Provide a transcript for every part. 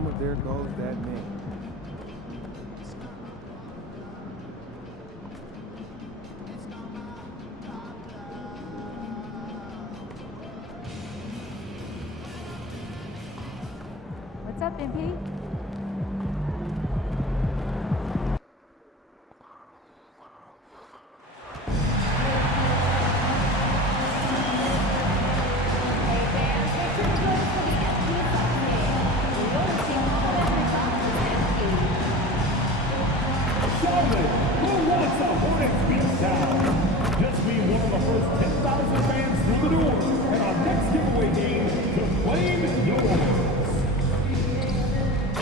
Mama, there goes that name. What's up, MP?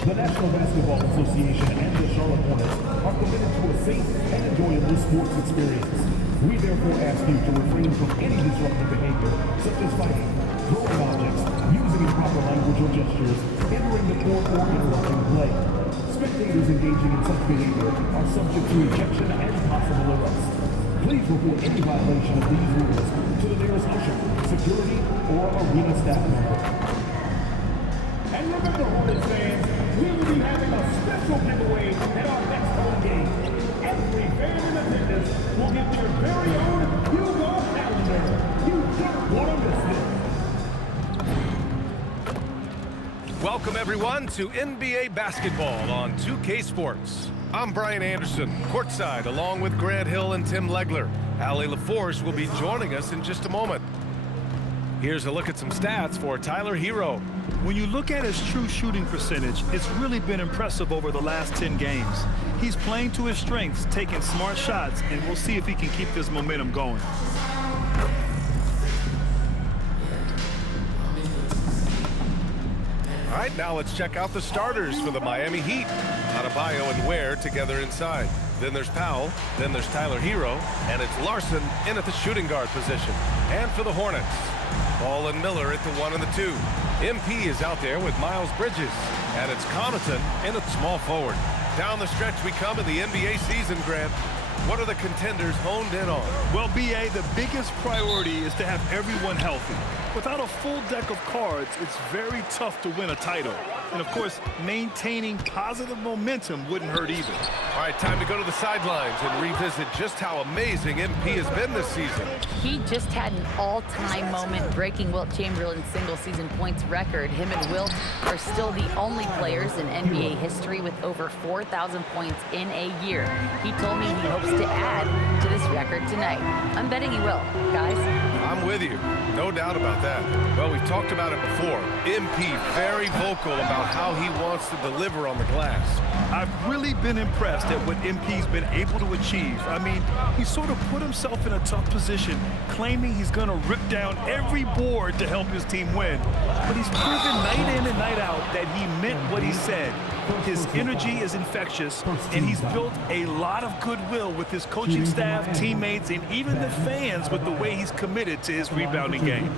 The National Basketball Association and the Charlotte Hornets are committed to a safe and enjoyable sports experience. We therefore ask you to refrain from any disruptive behavior, such as fighting, throwing objects, using improper language or gestures, entering the court, or interrupting play. Spectators engaging in such behavior are subject to ejection and possible arrest. Please report any violation of these rules to the nearest usher, security, or arena staff member. And remember, Hornets fans, we will be having a special giveaway at our next home game. Every fan in attendance will get their very own Hugo calendar. You don't want to miss this. Welcome, everyone, to NBA basketball on 2K Sports. I'm Brian Anderson, courtside, along with Grant Hill and Tim Legler. Allie LaForce will be joining us in just a moment. Here's a look at some stats for Tyler Herro. When you look at his true shooting percentage, it's really been impressive over the last 10 games. He's playing to his strengths, taking smart shots, and we'll see if he can keep this momentum going. All right, now let's check out the starters for the Miami Heat. Adebayo and Ware together inside. Then there's Powell, then there's Tyler Herro, and it's Larson in at the shooting guard position. And for the Hornets, Ball and Miller at the 1 and the 2. MP is out there with Miles Bridges, and it's Connaughton in at small forward. Down the stretch we come in the NBA season, Grant. What are the contenders honed in on? Well, BA, the biggest priority is to have everyone healthy. Without a full deck of cards, it's very tough to win a title. And, of course, maintaining positive momentum wouldn't hurt either. All right, time to go to the sidelines and revisit just how amazing MP has been this season. He just had an all-time moment, breaking Wilt Chamberlain's single-season points record. Him and Wilt are still the only players in NBA history with over 4,000 points in a year. He told me he hopes to add to this record tonight. I'm betting he will, guys. I'm with you. No doubt about that. Well, we've talked about it before. MP very vocal about how he wants to deliver on the glass. I've really been impressed at what MP's been able to achieve. I mean, he sort of put himself in a tough position, claiming he's going to rip down every board to help his team win. But he's proven night in and night out that he meant what he said. His energy is infectious, and he's built a lot of goodwill with his coaching staff, teammates, and even the fans with the way he's committed to his rebounding game.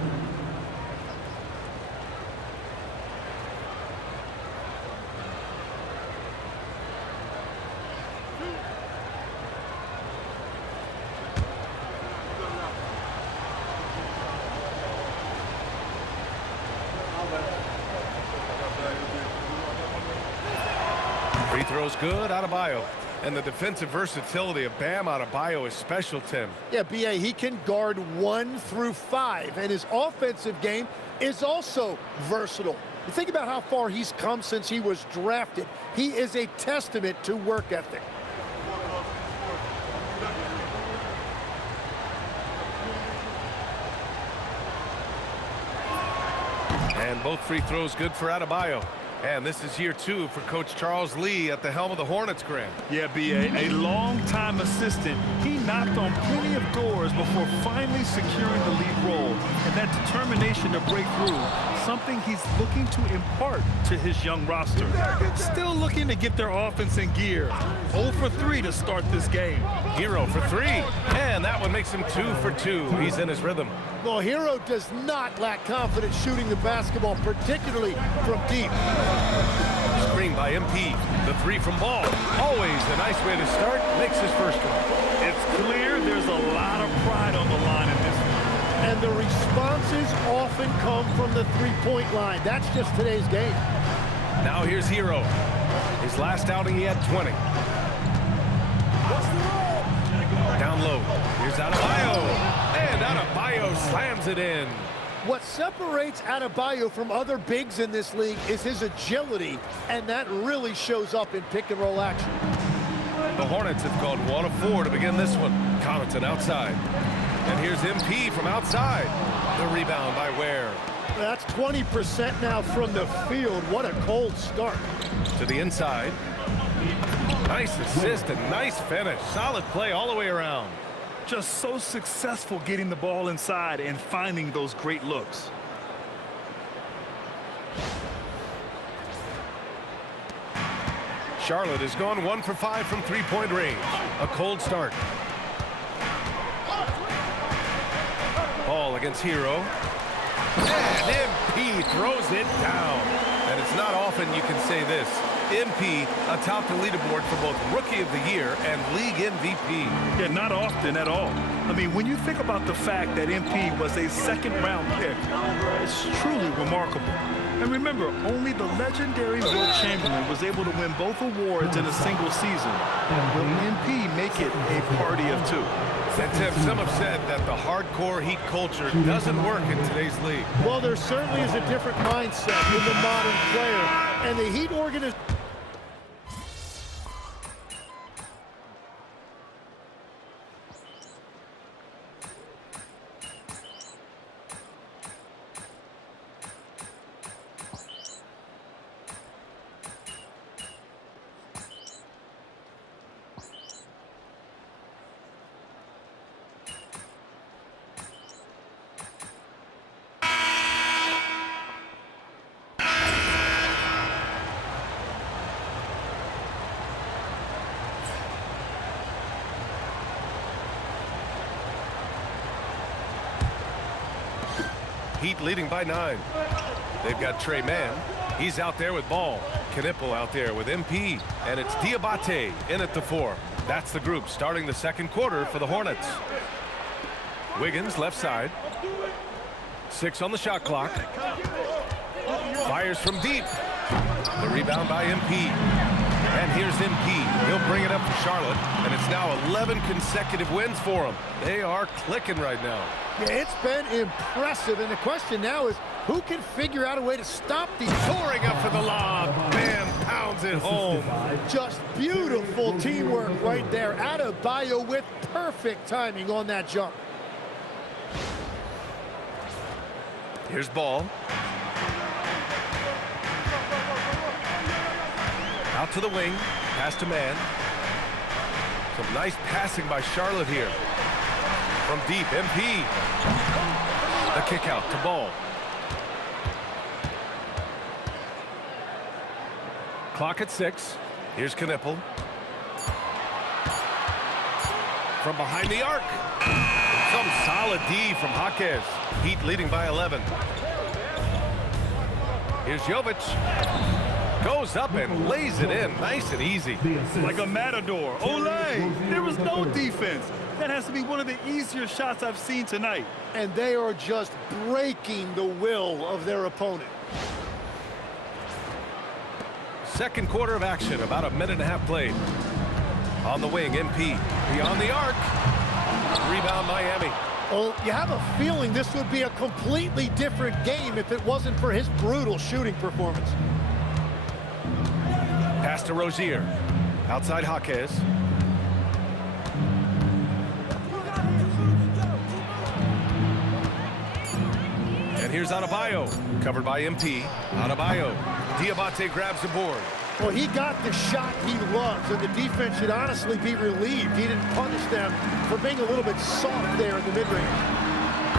Free throw's good, Adebayo. And the defensive versatility of Bam Adebayo is special, Tim. Yeah, B.A., he can guard 1 through 5, and his offensive game is also versatile. You think about how far he's come since he was drafted. He is a testament to work ethic. And both free throws good for Adebayo. And this is year 2 for Coach Charles Lee at the helm of the Hornets, Grant. Yeah, B.A., a long-time assistant. He knocked on plenty of doors before finally securing the lead role. And that determination to break through, something he's looking to impart to his young roster. Still looking to get their offense in gear. 0 for 3 to start this game. Herro for 3. And that one makes him 2 for 2. He's in his rhythm. Well, Herro does not lack confidence shooting the basketball, particularly from deep. Screen by MP. The 3 from Ball. Always a nice way to start. Makes his first one. It's clear there's a lot of pride on the line in this one. And the responses often come from the three-point line. That's just today's game. Now here's Hero. His last outing, he had 20. Down low. Here's Adebayo. And Adebayo slams it in. What separates Adebayo from other bigs in this league is his agility, and that really shows up in pick-and-roll action. The Hornets have gone 1 of 4 to begin this one. Connaughton outside. And here's MP from outside. The rebound by Ware. That's 20% now from the field. What a cold start. To the inside. Nice assist and nice finish. Solid play all the way around. Just so successful getting the ball inside and finding those great looks. Charlotte has gone 1 for 5 from three-point range. A cold start. Ball against Hero. And MP throws it down. And it's not often you can say this. MP atop the leaderboard for both Rookie of the Year and League MVP. Yeah, not often at all. I mean, when you think about the fact that MP was a second-round pick, it's truly remarkable. And remember, only the legendary Wilt Chamberlain was able to win both awards in a single season. Will MP make it a party of two? And Tim, some have said that the hardcore Heat culture doesn't work in today's league. Well, there certainly is a different mindset in the modern player, and the Heat organization. Heat leading by 9. They've got Trey Mann. He's out there with ball. Knipple out there with MP. And it's Diabate in at the 4. That's the group starting the second quarter for the Hornets. Wiggins left side. 6 on the shot clock. Fires from deep. The rebound by MP. And here's MP. He'll bring it up to Charlotte. And it's now 11 consecutive wins for him. They are clicking right now. Yeah, it's been impressive, and the question now is who can figure out a way to stop these? Soaring up for the lob. Bam, pounds it home. Just beautiful teamwork right there. Adebayo with perfect timing on that jump. Here's Ball. Out to the wing. Pass to Mann. Some nice passing by Charlotte here. From deep, MP. The kick out to Ball. Clock at 6. Here's Knipple. From behind the arc. Some solid D from Jaquez. Heat leading by 11. Here's Jovic. Goes up and lays it in. Nice and easy. Like a matador. Olay! There was no defense. That has to be one of the easier shots I've seen tonight. And they are just breaking the will of their opponent. Second quarter of action, about a minute and a half played. On the wing, MP. Beyond the arc. Rebound, Miami. Well, you have a feeling this would be a completely different game if it wasn't for his brutal shooting performance. Pass to Rozier. Outside Jaquez. And here's Adebayo. Covered by MP. Adebayo. Diabate grabs the board. Well, he got the shot he loves, and the defense should honestly be relieved. He didn't punish them for being a little bit soft there in the mid-range.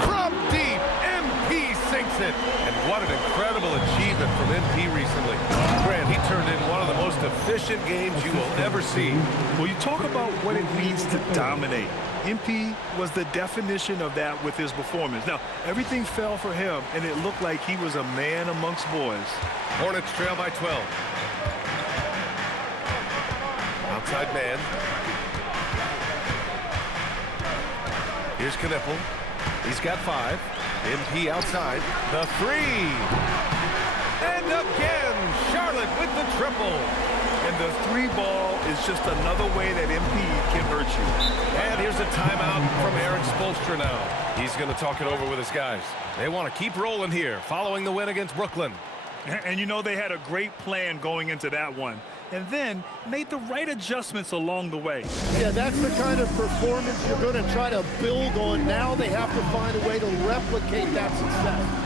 From deep, MP sinks it. And what an incredible achievement from MP recently. Grant, he turned in one of the most efficient games you will ever see. Well, you talk about what it means to dominate. MP was the definition of that with his performance. Now, everything fell for him, and it looked like he was a man amongst boys. Hornets trail by 12. Outside man. Here's Knipple. He's got 5. MP outside. The 3. And again, Charlotte Charlotte with the triple. And the three ball is just another way that MP can hurt you. And here's a timeout from Eric Spoelstra now. He's going to talk it over with his guys. They want to keep rolling here following the win against Brooklyn. And you know they had a great plan going into that one. And then made the right adjustments along the way. Yeah, that's the kind of performance you're going to try to build on. Now they have to find a way to replicate that success.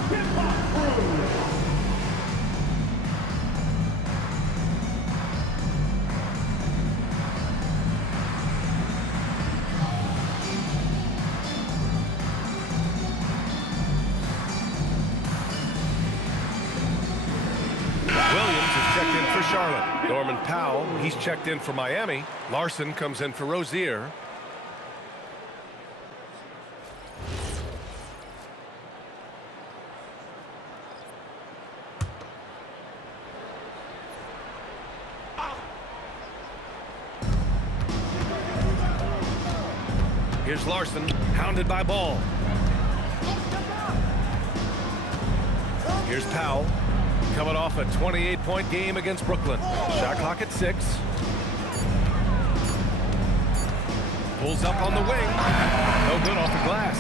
Charlotte. Norman Powell, he's checked in for Miami. Larson comes in for Rozier. Here's Larson, hounded by Ball. Here's Powell. Coming off a 28-point game against Brooklyn. Shot clock at 6. Pulls up on the wing. No good off the glass.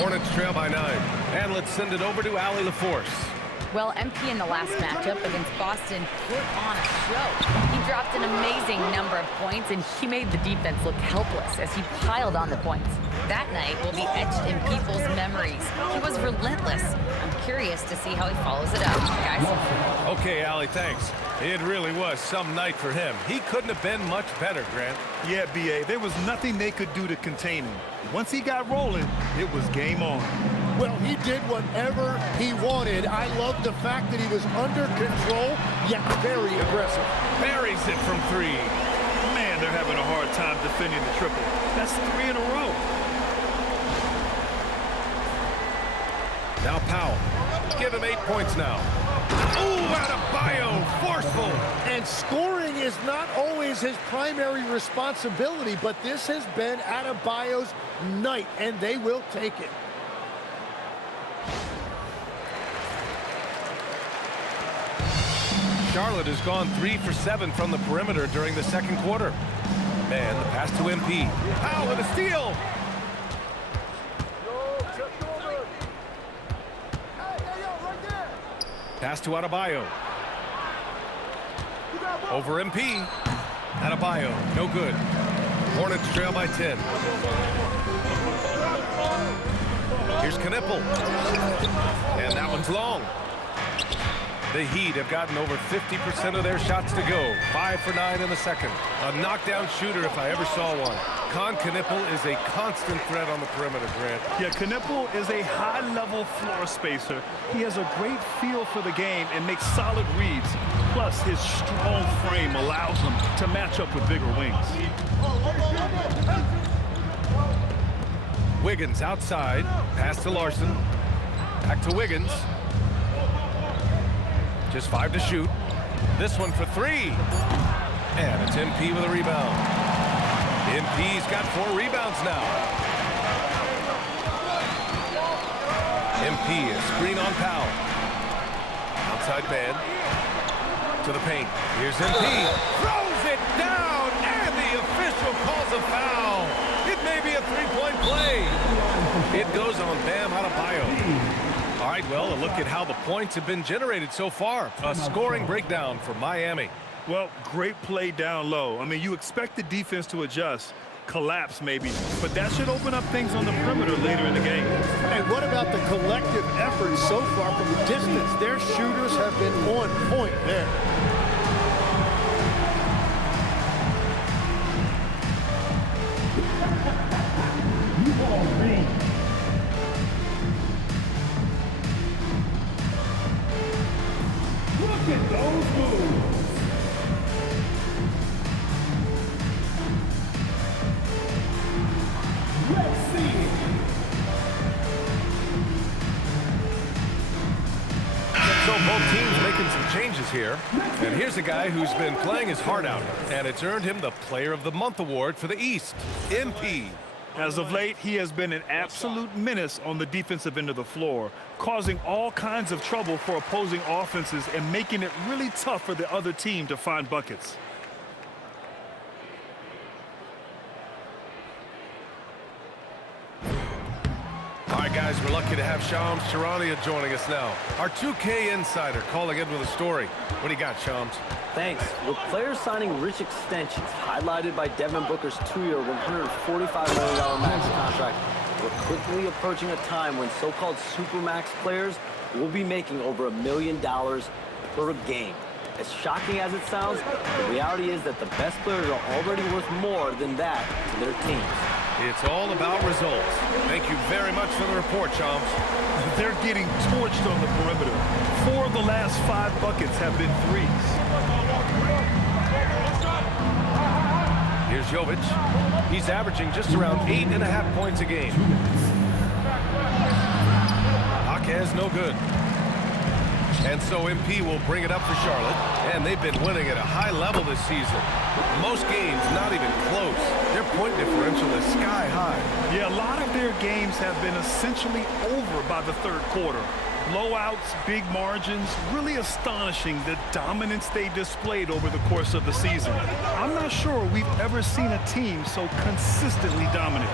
Hornets trail by 9. And let's send it over to Allie LaForce. Well, MP in the last matchup against Boston put on a show. He dropped an amazing number of points, and he made the defense look helpless as he piled on the points. That night will be etched in people's memories. He was relentless. I'm curious to see how he follows it up, guys. Okay, Allie, thanks. It really was some night for him. He couldn't have been much better, Grant. Yeah, B.A., there was nothing they could do to contain him. Once he got rolling, it was game on. Well, he did whatever he wanted. I love the fact that he was under control, yet very aggressive. Buries it from 3. Man, they're having a hard time defending the triple. That's 3 in a row. Now Powell. Give him 8 points now. Ooh, Adebayo, forceful. And scoring is not always his primary responsibility, but this has been Adebayo's night, and they will take it. Charlotte has gone 3 for 7 from the perimeter during the second quarter. And the pass to MP. Powell with a steal. Pass to Adebayo. Over MP. Adebayo, no good. Hornets trail by 10. Here's Knipple. And that one's long. The Heat have gotten over 50% of their shots to go. 5 for 9 in the second. A knockdown shooter if I ever saw one. Con Knipple is a constant threat on the perimeter, Grant. Yeah, Knipple is a high-level floor spacer. He has a great feel for the game and makes solid reads. Plus, his strong frame allows him to match up with bigger wings. Wiggins outside. Pass to Larson. Back to Wiggins. Just 5 to shoot. This one for 3. And it's MP with a rebound. MP's got 4 rebounds now. MP, a screen on Powell. Outside man. To the paint. Here's MP. Throws it down, and the official calls a foul. It may be a 3-point play. It goes on Bam Adebayo. All right, well, a look at how the points have been generated so far. A scoring breakdown for Miami. Well, great play down low. I mean, you expect the defense to adjust, collapse maybe, but that should open up things on the perimeter later in the game. And what about the collective effort so far from the distance? Their shooters have been on point there. Look at those moves. Let's see it. So both teams making some changes here. And here's a guy who's been playing his heart out. And it's earned him the Player of the Month award for the East. MP. As of late, he has been an absolute menace on the defensive end of the floor, causing all kinds of trouble for opposing offenses and making it really tough for the other team to find buckets. All right, guys, we're lucky to have Shams Charania joining us now. Our 2K insider calling in with a story. What do you got, Shams? Thanks. With players signing rich extensions, highlighted by Devin Booker's 2-year, $145 million max contract, we're quickly approaching a time when so-called supermax players will be making over $1 million per game. As shocking as it sounds, the reality is that the best players are already worth more than that to their teams. It's all about results. Thank you very much for the report, Shams. They're getting torched on the perimeter. 4 of the last 5 buckets have been threes. Here's Jovic. He's averaging just around 8.5 points a game. Jaquez no good. And so MP will bring it up for Charlotte. And they've been winning at a high level this season. Most games not even close. Their point differential is sky high. Yeah, a lot of their games have been essentially over by the third quarter. Blowouts, big margins, really astonishing the dominance they displayed over the course of the season. I'm not sure we've ever seen a team so consistently dominant.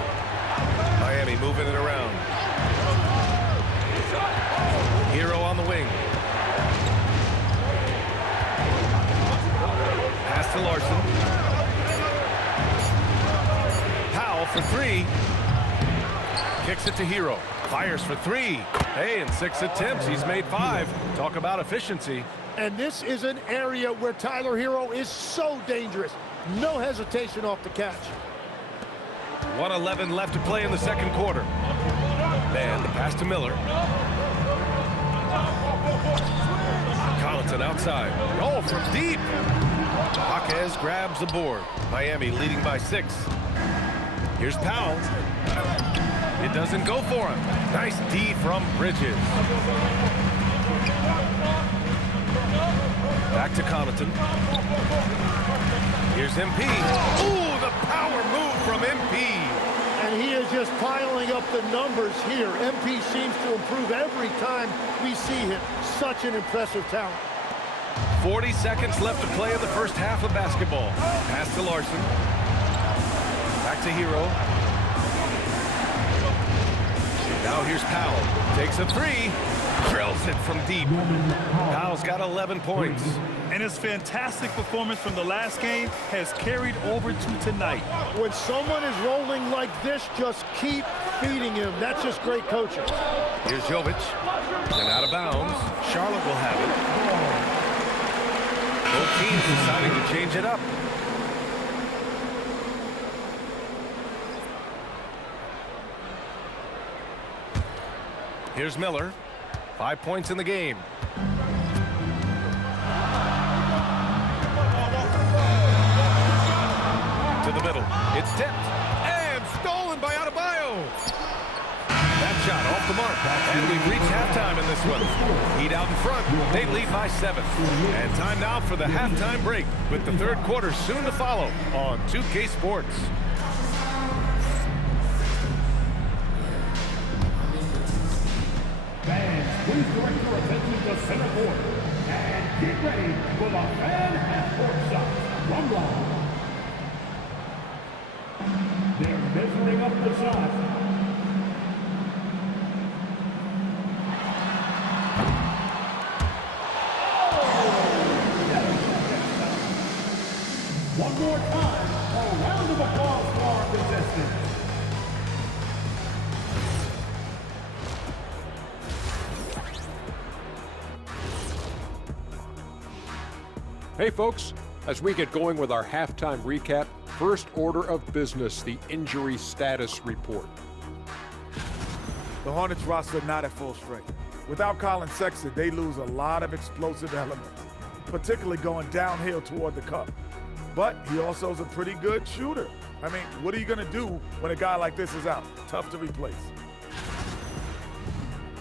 Miami moving it around. Hero on the wing. Pass to Larson. Powell for 3. Kicks it to Hero. Fires for 3. Hey, in 6 attempts, he's made 5. Talk about efficiency. And this is an area where Tyler Hero is so dangerous. No hesitation off the catch. 1:11 left to play in the second quarter. And the pass to Miller. Connaughton outside. Oh, from deep. Jaquez grabs the board. Miami leading by 6. Here's Powell. It doesn't go for him. Nice D from Bridges. Back to Connaughton. Here's MP. Ooh, the power move from MP. And he is just piling up the numbers here. MP seems to improve every time we see him. Such an impressive talent. 40 seconds left to play in the first half of basketball. Pass to Larson. Back to Hero. Now here's Powell. Takes a 3. Drills it from deep. Powell's got 11 points. And his fantastic performance from the last game has carried over to tonight. When someone is rolling like this, just keep feeding him. That's just great coaching. Here's Jovic. And out of bounds. Charlotte will have it. Both teams deciding to change it up. Here's Miller. 5 points in the game. To the middle. It's tipped. And stolen by Adebayo. That shot off the mark. And we've reached halftime in this one. Heat out in front. They lead by 7. And time now for the halftime break, with the third quarter soon to follow on 2K Sports. Fans, please direct your attention to center court. And get ready for the fan half-court shot. One ball. They're measuring up the shot. One more time, a round of applause for our contestants. Hey folks, as we get going with our halftime recap, first order of business, the injury status report. The Hornets roster not at full strength. Without Colin Sexton, they lose a lot of explosive elements, particularly going downhill toward the cup. But he also is a pretty good shooter. I mean, what are you going to do when a guy like this is out? Tough to replace.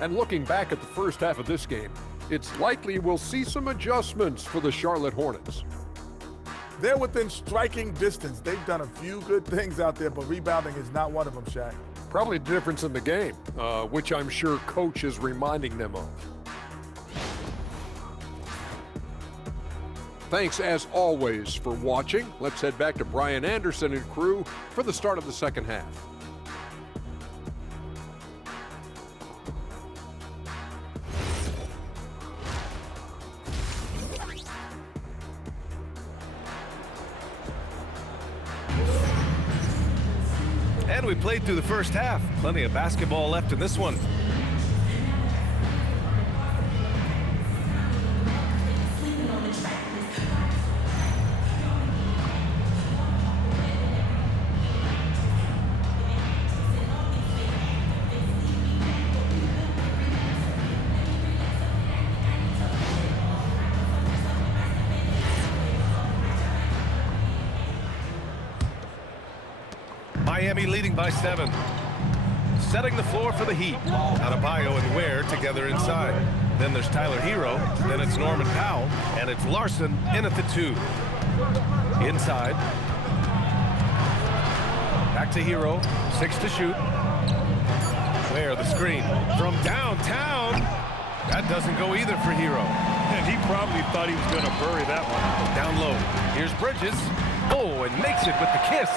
And looking back at the first half of this game, it's likely we'll see some adjustments for the Charlotte Hornets. They're within striking distance. They've done a few good things out there, but rebounding is not one of them, Shaq. Probably the difference in the game, which I'm sure Coach is reminding them of. Thanks, as always, for watching. Let's head back to Brian Anderson and crew for the start of the second half. And we played through the first half. Plenty of basketball left in this one. Miami leading by 7. Setting the floor for the Heat. Adebayo and Ware together inside. Then there's Tyler Hero. Then it's Norman Powell. And it's Larson in at the 2. Inside. Back to Hero. 6 to shoot. Ware the screen. From downtown. That doesn't go either for Hero. And he probably thought he was going to bury that one. Down low. Here's Bridges. Oh, and makes it with the kiss.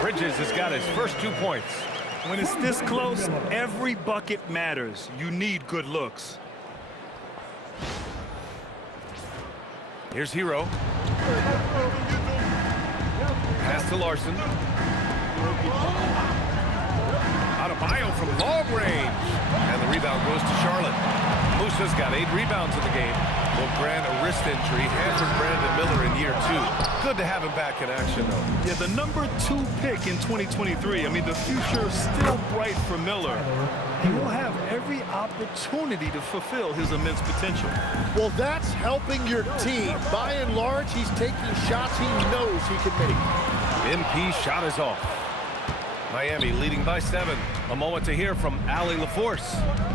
Bridges has got his first 2 points. When it's this close, every bucket matters. You need good looks. Here's Hero. Pass to Larson. Adebayo from long range. And the rebound goes to Charlotte. Musa's got 8 rebounds in the game. Will grant a wrist injury hampered Brandon Miller in year 2. Good to have him back in action, though. Yeah, the number 2 pick in 2023. I mean, the future is still bright for Miller. He will have every opportunity to fulfill his immense potential. Well, that's helping your team. By and large, he's taking shots he knows he can make. MP shot is off. Miami leading by 7. A moment to hear from Allie LaForce.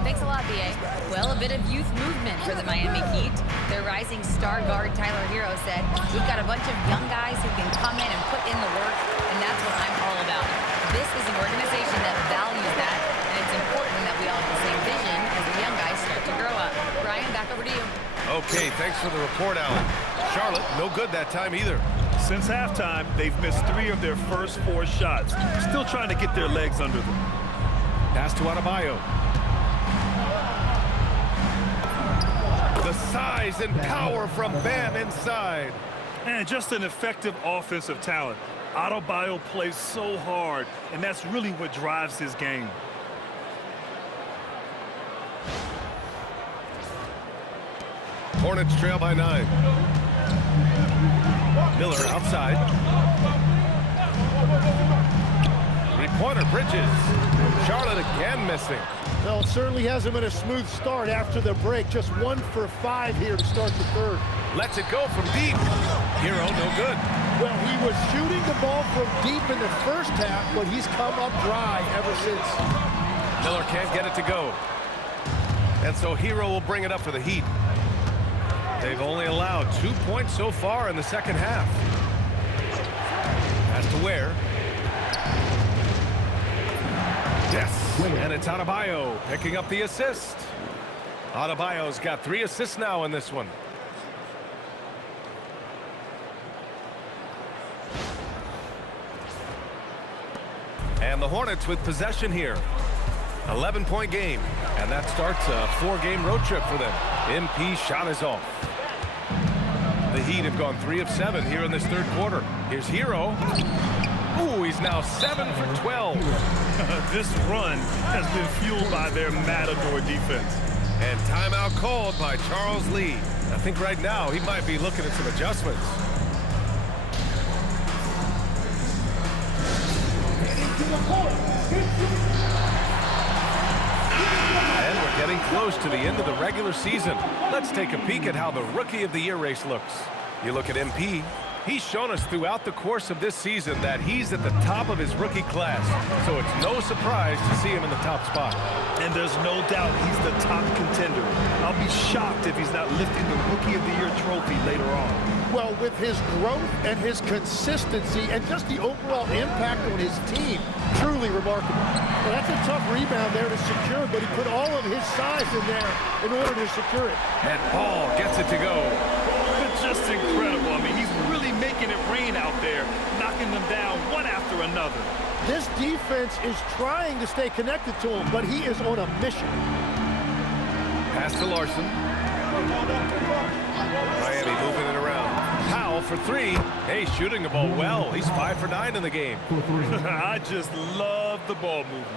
Thanks a lot, B.A. Well, a bit of youth movement for the Miami Heat. Their rising star guard, Tyler Hero, said, "We've got a bunch of young guys who can come in and put in the work, and that's what I'm all about." This is an organization that values that, and it's important that we all have the same vision as the young guys start to grow up. Brian, back over to you. Okay, thanks for the report, Allie. Charlotte, no good that time either. Since halftime, they've missed 3 of their first 4 shots. Still trying to get their legs under them. Pass to Adebayo. The size and power from Bam inside. And just an effective offensive talent. Adebayo plays so hard, and that's really what drives his game. Hornets trail by 9. Miller outside. 3-pointer, Bridges. Charlotte again missing. Well, it certainly hasn't been a smooth start after the break. Just 1 for 5 here to start the third. Lets it go from deep. Hero, no good. Well, he was shooting the ball from deep in the first half, but he's come up dry ever since. Miller can't get it to go. And so Hero will bring it up for the Heat. They've only allowed 2 points so far in the second half. Pass to Ware. Yes, and it's Adebayo picking up the assist. Adebayo's got 3 assists now in this one. And the Hornets with possession here. 11-point game, and that starts a 4-game road trip for them. MP shot is off. The Heat have gone 3 of 7 here in this third quarter. Here's Hero. Ooh, he's now 7 for 12. This run has been fueled by their Matador defense. And timeout called by Charles Lee. I think right now he might be looking at some adjustments. And we're getting close to the end of the regular season. Let's take a peek at how the Rookie of the Year race looks. You look at MP. He's shown us throughout the course of this season that he's at the top of his rookie class. So it's no surprise to see him in the top spot. And there's no doubt he's the top contender. I'll be shocked if he's not lifting the Rookie of the Year trophy later on. Well, with his growth and his consistency and just the overall impact on his team, truly remarkable. Well, that's a tough rebound there to secure, but he put all of his size in there in order to secure it. And Paul gets it to go. It's just incredible. I mean, he's really making it rain out there, knocking them down one after another. This defense is trying to stay connected to him, but he is on a mission. Pass to Larson. Miami moving it around. Powell for three. Hey, shooting the ball well. He's 5 for 9 in the game. I just love the ball movement.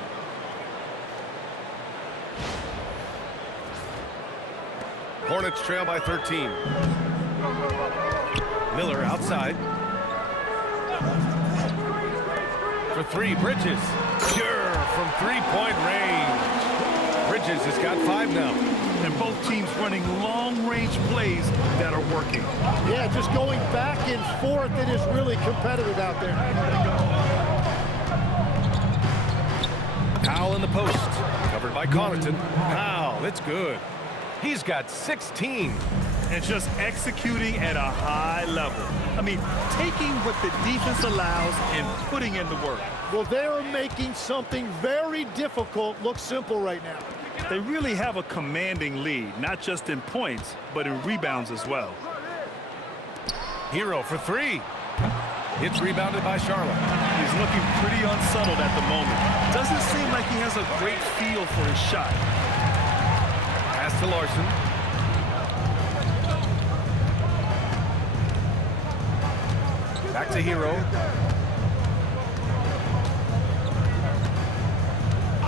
Hornets trail by 13. Miller outside. For three, Bridges. Sure, from three-point range. Bridges has got 5 now. And both teams running long-range plays that are working. Yeah, just going back and forth. It is really competitive out there. Powell in the post. Covered by Connaughton. Powell, it's good. He's got 16. And just executing at a high level. I mean, taking what the defense allows and putting in the work. Well, they're making something very difficult look simple right now. They really have a commanding lead, not just in points, but in rebounds as well. Hero for three. It's rebounded by Charlotte. He's looking pretty unsettled at the moment. Doesn't seem like he has a great feel for his shot. Pass to Larson. Back to Hero.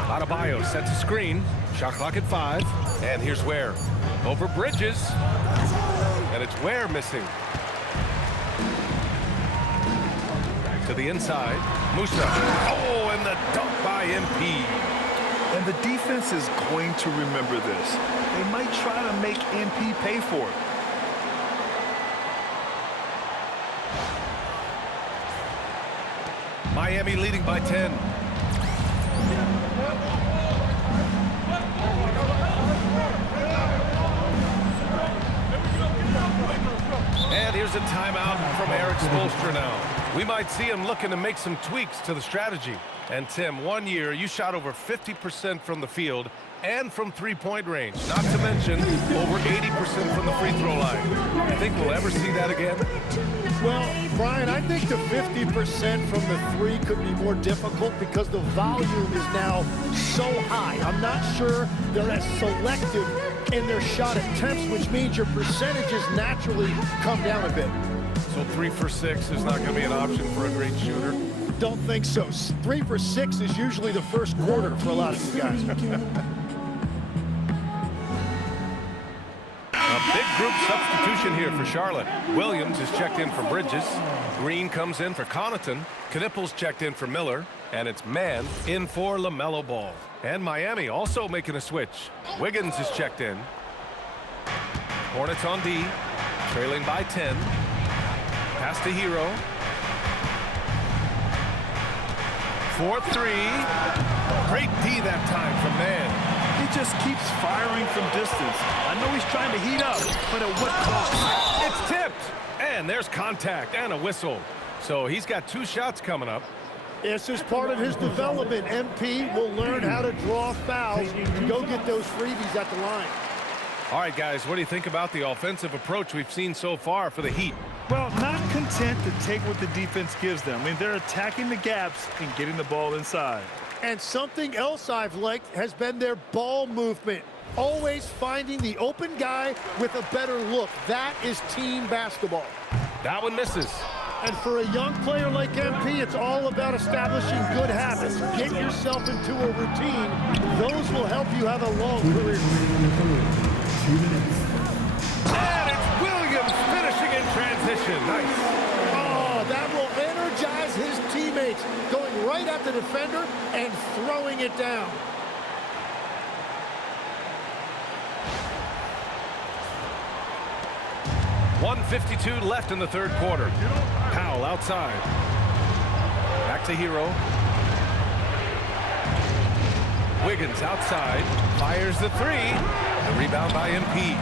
Adebayo sets a screen. Shot clock at 5. And here's Ware. Over Bridges. And it's Ware missing. Back to the inside. Musa. Oh, and the dunk by MP. And the defense is going to remember this. They might try to make MP pay for it. Miami leading by 10. And here's a timeout from Eric Spoelstra now. We might see him looking to make some tweaks to the strategy. And Tim, 1 year, you shot over 50% from the field and from three-point range. Not to mention over 80% from the free throw line. You think we'll ever see that again? Well, Brian, I think the 50% from the three could be more difficult because the volume is now so high. I'm not sure they're as selective in their shot attempts, which means your percentages naturally come down a bit. So 3 for 6 is not going to be an option for a great shooter? Don't think so. 3 for 6 is usually the first quarter for a lot of these guys. A big group substitution here for Charlotte. Williams is checked in for Bridges. Green comes in for Connaughton. Knipples checked in for Miller. And it's Mann in for LaMelo Ball. And Miami also making a switch. Wiggins is checked in. Hornets on D. Trailing by 10. Pass to Hero. 4-3. Great D that time from Mann. He just keeps firing from distance. I know he's trying to heat up, but at what cost? It's tipped. And there's contact and a whistle. So he's got 2 shots coming up. This is part of his development. MP will learn how to draw fouls to go get those freebies at the line. All right, guys, what do you think about the offensive approach we've seen so far for the Heat? Well, not content to take what the defense gives them. I mean, they're attacking the gaps and getting the ball inside. And something else I've liked has been their ball movement. Always finding the open guy with a better look. That is team basketball. That one misses. And for a young player like MP, it's all about establishing good habits. Get yourself into a routine. Those will help you have a long career. 2 minutes. And it's Williams finishing in transition. Nice. Oh, that will energize his teammates. Going right at the defender and throwing it down. .152 left in the third quarter. Powell outside. Back to Hero. Wiggins outside. Fires the 3. The rebound by MP.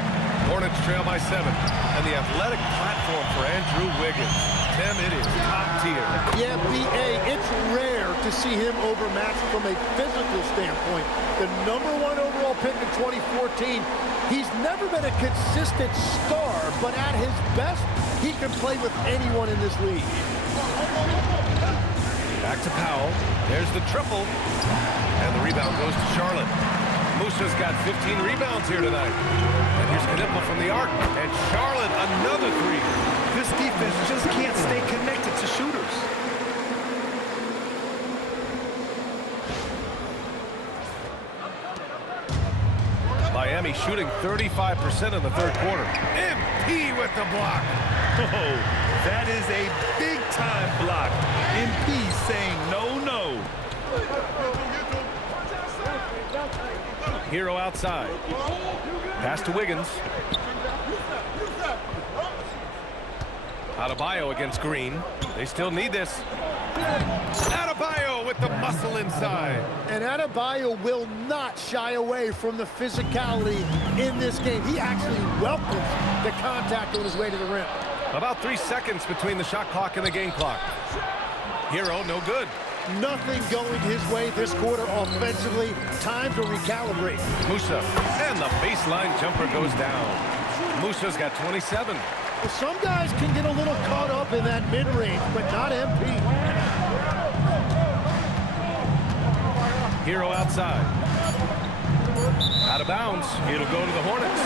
Hornets trail by 7. And the athletic platform for Andrew Wiggins. Tim, it is top tier. Yeah, B.A., it's rare to see him overmatched from a physical standpoint. The #1 overall pick in 2014, he's never been a consistent star, but at his best, he can play with anyone in this league. Back to Powell. There's the triple. And the rebound goes to Charlotte. Musa's got 15 rebounds here tonight. And here's Knipple from the arc. And Charlotte, another 3. This defense just can't stay connected to shooters. Miami shooting 35% in the third quarter. MP with the block. Oh, that is a big-time block. MP saying no, no. Hero outside. Pass to Wiggins. Adebayo against Green. They still need this. Adebayo with the muscle inside. And Adebayo will not shy away from the physicality in this game. He actually welcomes the contact on his way to the rim. About 3 seconds between the shot clock and the game clock. Hero, no good. Nothing going his way this quarter offensively. Time to recalibrate. Musa, and the baseline jumper goes down. Musa's got 27. Well, some guys can get a little caught up in that mid-range, but not MP. Hero outside. Out of bounds. It'll go to the Hornets.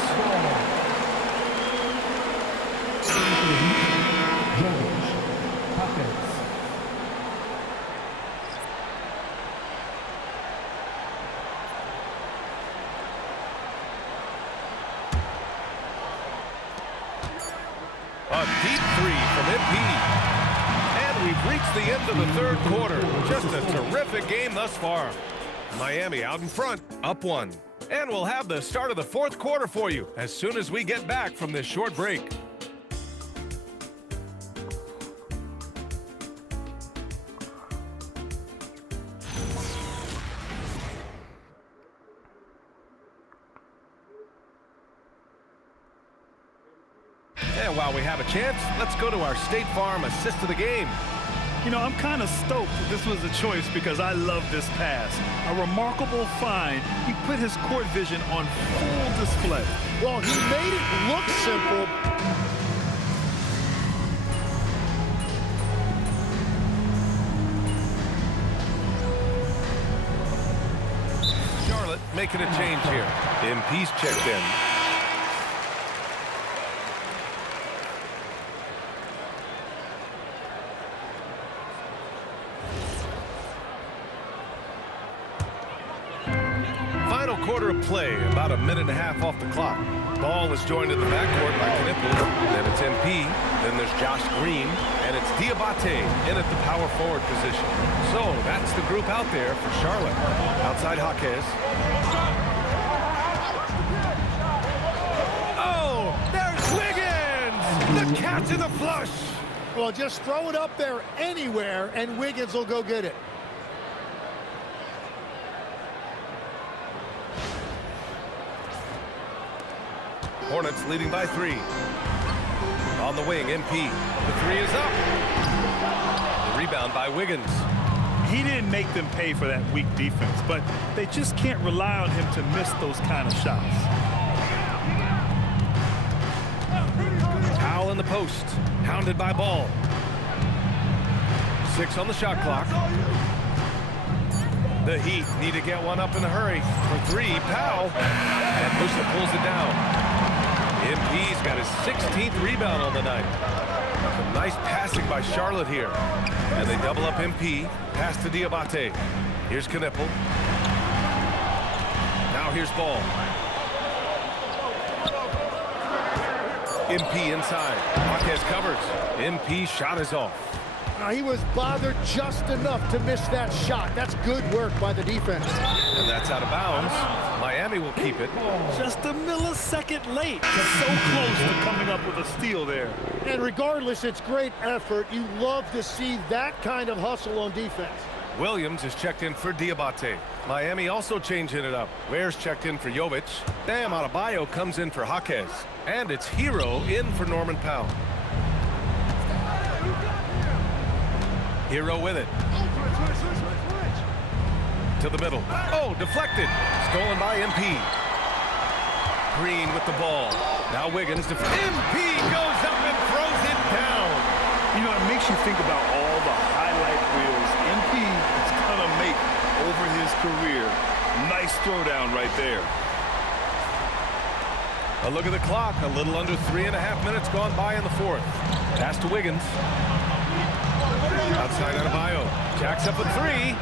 A deep 3 from MP. And we've reached the end of the third quarter. Just a terrific game thus far. Miami out in front, up 1. And we'll have the start of the fourth quarter for you as soon as we get back from this short break. And while we have a chance, let's go to our State Farm assist of the game. You know, I'm kind of stoked that this was a choice because I love this pass. A remarkable find. He put his court vision on full display. Well, he made it look simple. Charlotte making a change here. MP's checked in. Quarter of play, about a minute and a half off the clock. Ball is joined in the backcourt by Knipple. Then it's MP. Then there's Josh Green. And it's Diabate in at the power forward position. So that's the group out there for Charlotte. Outside Jaquez. Oh, there's Wiggins! The catch of the flush! Well, just throw it up there anywhere, and Wiggins will go get it. Hornets leading by 3. On the wing, MP. The 3 is up. The rebound by Wiggins. He didn't make them pay for that weak defense, but they just can't rely on him to miss those kind of shots. Powell in the post. Hounded by Ball. 6 on the shot clock. The Heat need to get one up in a hurry. For 3, Powell. And Musa pulls it down. MP's got his 16th rebound on the night. Some nice passing by Charlotte here. And they double up MP. Pass to Diabate. Here's Knipple. Now here's Ball. MP inside. Jaquez covers. MP shot is off. He was bothered just enough to miss that shot. That's good work by the defense. And that's out of bounds. Miami will keep it. Just a millisecond late. So close to coming up with a steal there. And regardless, it's great effort. You love to see that kind of hustle on defense. Williams is checked in for Diabate. Miami also changing it up. Ware's checked in for Jovic. Bam Adebayo comes in for Jaquez. And it's Hero in for Norman Powell. Hero with it. To the middle. Oh, deflected. Stolen by MP. Green with the ball. Now Wiggins. MP goes up and throws it down. You know, it makes you think about all the highlight reels MP is going to make over his career. Nice throwdown right there. A look at the clock. A little under 3.5 minutes gone by in the fourth. Pass to Wiggins. Outside Adebayo. Jacks up a three.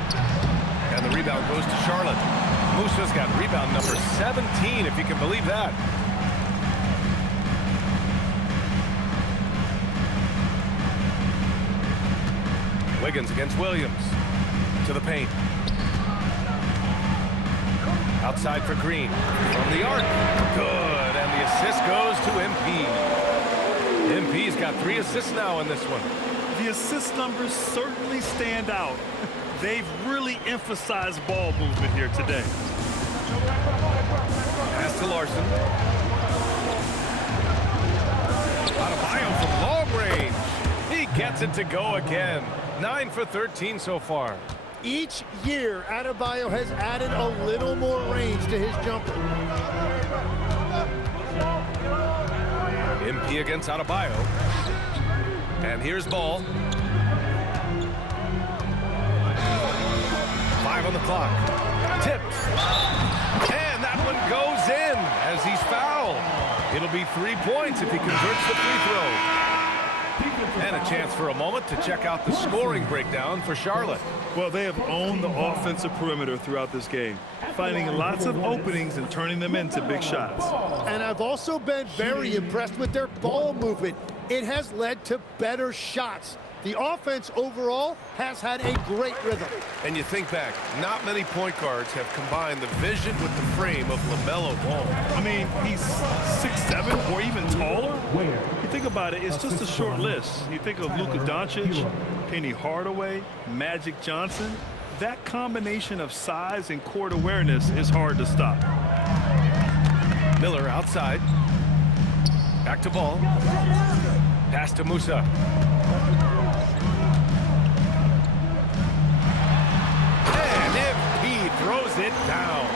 And the rebound goes to Charlotte. Musa's got rebound number 17, if you can believe that. Wiggins against Williams. To the paint. Outside for Green. From the arc. Good. And the assist goes to MP. MP's got 3 assists now in this one. The assist numbers certainly stand out. They've really emphasized ball movement here today. Pass to Larson. Adebayo from long range. He gets it to go again. 9 for 13 so far. Each year, Adebayo has added a little more range to his jumper. MP against Adebayo. And here's Ball. 5 on the clock. Tipped. And that one goes in as he's fouled. It'll be 3 points if he converts the free throw. And a chance for a moment to check out the scoring breakdown for Charlotte. Well, they have owned the offensive perimeter throughout this game, finding lots of openings and turning them into big shots. And I've also been very impressed with their ball movement. It has led to better shots. The offense overall has had a great rhythm. And you think back, not many point guards have combined the vision with the frame of LaMelo Ball. I mean, he's 6'7" or even taller. You think about it, it's just a short list. You think of Luka Doncic, Penny Hardaway, Magic Johnson. That combination of size and court awareness is hard to stop. Miller outside. Back to Ball. Pass to Musa. Throws it down.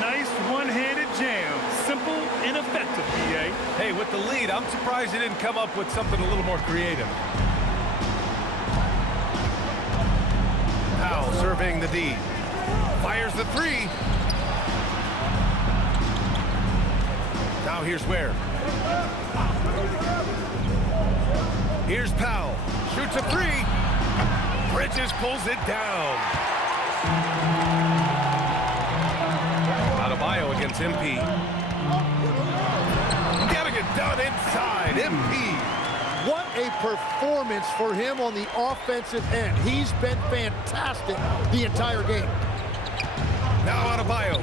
Nice one-handed jam. Simple and effective, PA. Hey, with the lead, I'm surprised he didn't come up with something a little more creative. Powell surveying the D. Fires the three. Now here's Ware. Here's Powell. Shoots a three. Bridges pulls it down. Adebayo against MP. Gotta get done inside. MP. What a performance for him on the offensive end. He's been fantastic the entire game. Now Adebayo.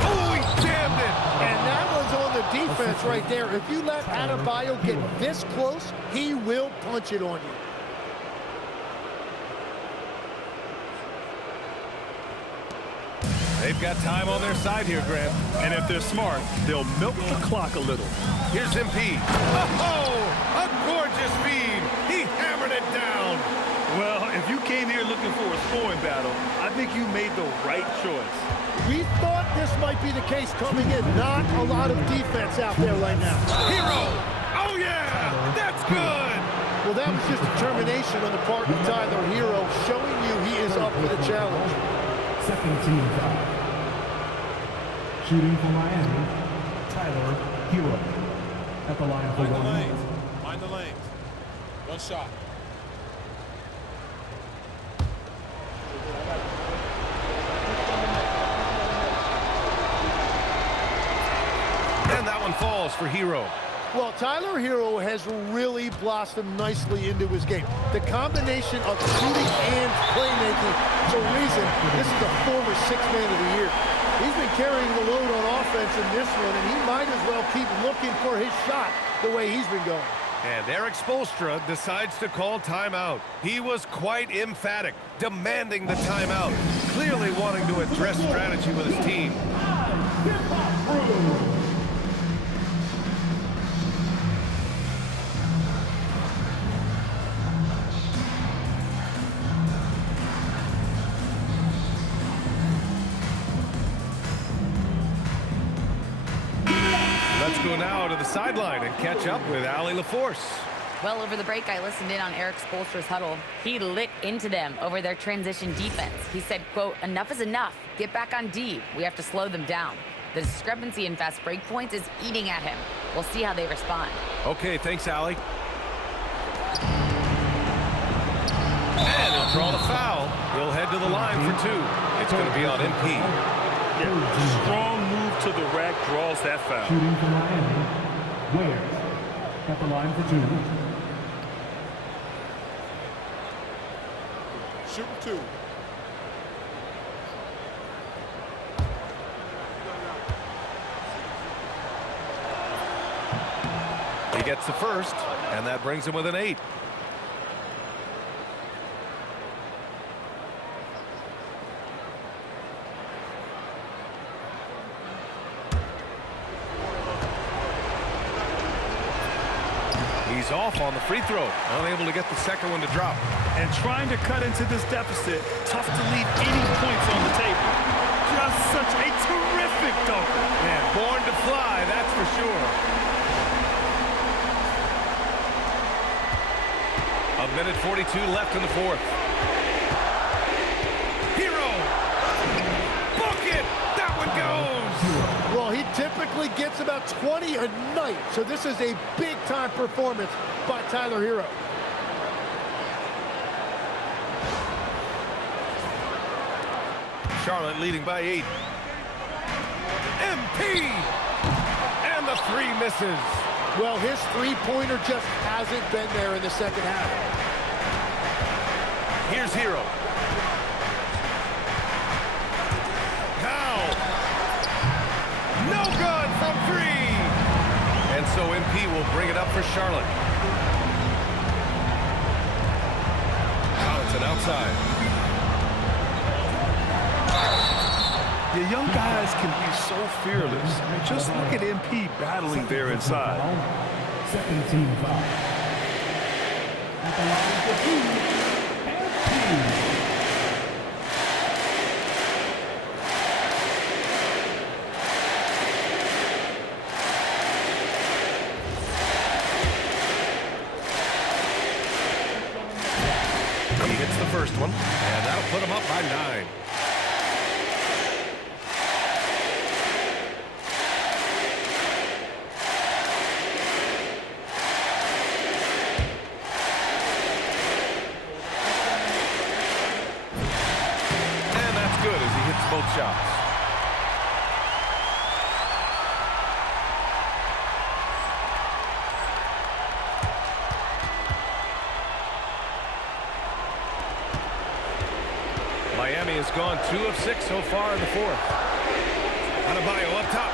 Oh, he jammed it. And that was on the defense right there. If you let Adebayo get this close, he will punch it on you. They've got time on their side here, Grant. And if they're smart, they'll milk the clock a little. Here's MP. Oh, a gorgeous feed. He hammered it down. Well, if you came here looking for a scoring battle, I think you made the right choice. We thought this might be the case coming in. Not a lot of defense out there right now. Hero. Oh, yeah. That's good. Well, that was just determination on the part of Tyler Hero, showing you he is up for the challenge. Second team foul. Shooting for Miami, Tyler Hero. At the line for one. Mind the lanes. One shot. And that one falls for Hero. Well, Tyler Hero has really blossomed nicely into his game. The combination of shooting and playmaking is a reason this is the former sixth man of the year. He's been carrying the load on offense in this one, and he might as well keep looking for his shot the way he's been going. And Eric Spoelstra decides to call timeout. He was quite emphatic, demanding the timeout, clearly wanting to address strategy with his team. Let's go now to the sideline and catch up with Allie LaForce. Well, over the break, I listened in on Eric Spoelstra's huddle. He lit into them over their transition defense. He said, quote, "Enough is enough. Get back on D. We have to slow them down. The discrepancy in fast break points is eating at him. We'll see how they respond." Okay, thanks, Allie. And he'll draw the foul. He'll head to the line for 2. It's going to be on MP. Yeah, strong move to the rack draws that foul. Shooting for Miami. Ware at the line for 2. Shooting 2. He gets the first, and that brings him with an 8. He's off on the free throw, unable to get the second one to drop. And trying to cut into this deficit, tough to leave any points on the table. Just such a terrific dunker. Man, born to fly, that's for sure. A minute 42 left in the fourth. Hero! Book it! That one goes! Well, he typically gets about 20 a night, so this is a big-time performance by Tyler Hero. Charlotte leading by 8. MP! And the 3 misses. Well, his three-pointer just hasn't been there in the second half. Here's Hero. Powell. No good from 3. And so MP will bring it up for Charlotte. Connaughton outside. The young guys can be so fearless. I mean, just look at MP battling there inside. Second team foul. At the line for 2. He hits the first one, and that'll put him up by 9. Both shots. Miami has gone 2 of 6 so far in the fourth. Adebayo up top.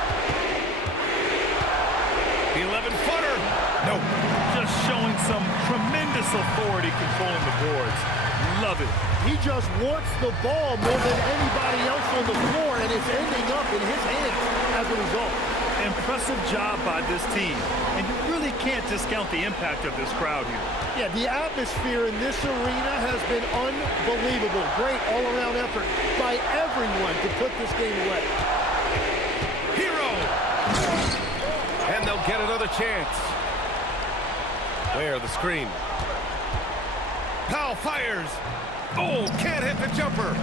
The 11-footer. Nope. Just showing some tremendous authority controlling the boards. Love it. He just wants the ball more than anybody else on the floor, and it's ending up in his hands as a result. Impressive job by this team, and you really can't discount the impact of this crowd here. Yeah, the atmosphere in this arena has been unbelievable. Great all-around effort by everyone to put this game away. Hero! And they'll get another chance. Where the screen. Powell fires. Oh, can't hit the jumper.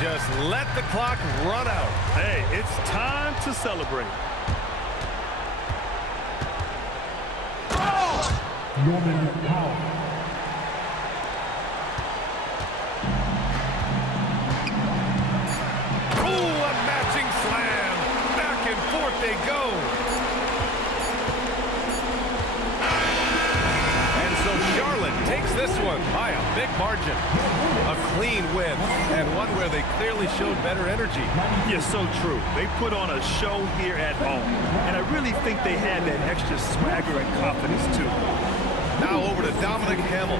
Just let the clock run out. Hey, it's time to celebrate. Norman Powell. Oh, a matching slam. Back and forth they go. And so Charlotte takes this one. by a big margin. A clean win, and one where they clearly showed better energy. Yes, so true. They put on a show here at home, and I really think they had that extra swagger and confidence, too. Now over to Dominic Hamill.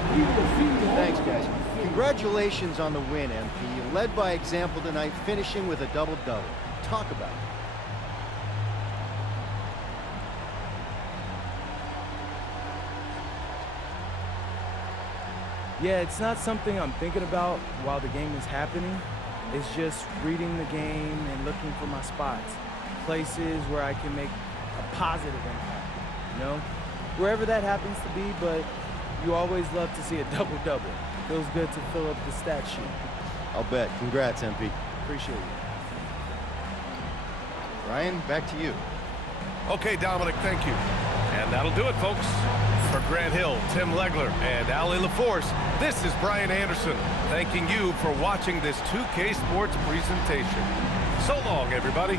Thanks, guys. Congratulations on the win, MP. You led by example tonight, finishing with a double-double. Talk about it. Yeah, it's not something I'm thinking about while the game is happening. It's just reading the game and looking for my spots, places where I can make a positive impact, you know? Wherever that happens to be, but you always love to see a double-double. Feels good to fill up the stat sheet. I'll bet. Congrats, MP. Appreciate it. Ryan, back to you. Okay, Dominic, thank you. And that'll do it, folks. For Grant Hill, Tim Legler, and Ali LaForce, this is Brian Anderson, thanking you for watching this 2K Sports presentation. So long, everybody.